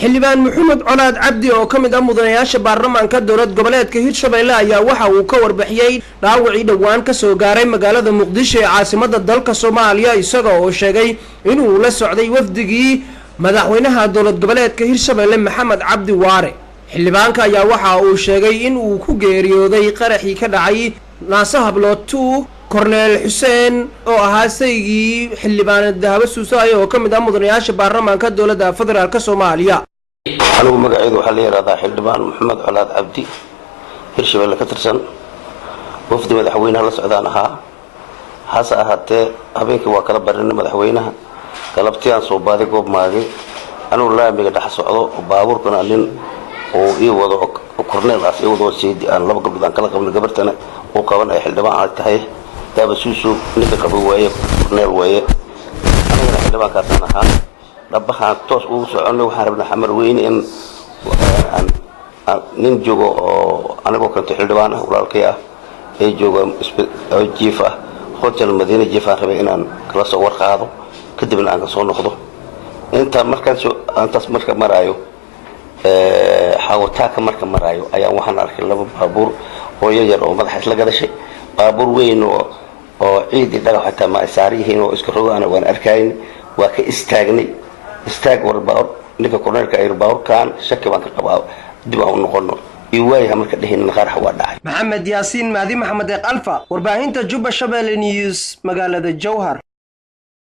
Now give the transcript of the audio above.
Xiliwaan Muxumud Cabdi oo kamid ah mudanayaasha baarlamaanka dowlad goboleedka Hirshabeelle ayaa waxa uu ka warbixiyay dhaawacii dhawaan ka soo gaaray magaalada Muqdisho ee caasimadda dalka Soomaaliya isaga oo sheegay inuu la socday wafdigii madaxweynaha dowlad goboleedka Hirshabeelle Maxamed Cabdi Waare. Xiliwaanka ayaa waxa uu sheegay in uu ku geeriyooday qaraxii ka dhacay Hablood Korneel Xuseen oo ahaa saygii xildhibaan dahabo suusay oo kamid ah mudanayaasha baarlamaanka dowladda federaalka Soomaaliya. Anigu magacaydu waxa la yiraahdaa xildhibaan Muxumud Cabdi Hirshabeelle ka tirsan wafdi madaxweynaha la socdaan ahaa hase ahaatee habeenkii waa kala barinay madaxweynaha galabtiyaan soo baaday goob maagay anigu laamiga dhex socdo baabuurkana nin oo ii wado korneel as ii wado seedi aan laba gabdhood aan kala qabnay gabartana oo qaban ay xildhibaan ay tahay daba suusu ninka qabo waaye korneel waaye aniga xildhibaankaasna ahaa dhabahan toos ugu soconay waxaan rabnaa xamar weyn in nin joogo oo aniga kanto xildhibaan ah walaalkay ah ee jooga jiif ah hotel Madiina jiif ah rabay inaan kala soo warqaado kadibna aan soo noqdo inta markaas marka maraayo xawtaaka marka maraayo ayaan waxaan arkay laba baabuur oo yar oo madax isla gadashay baabuur weyn oo ciid dhagax xataa ma saarihiin oo iska rogaan waan arkayn waa ka istaag warbaar ninka korneelka ay baabuurkan shaki baan ka qabaa dib aan noqono iwaayaha marka dhahin qarax waa dhacay. Maxamed Yaasiin Maadi Maxamed Alfa warbaahinta Juba Shabeelle News magaalada Jowhar.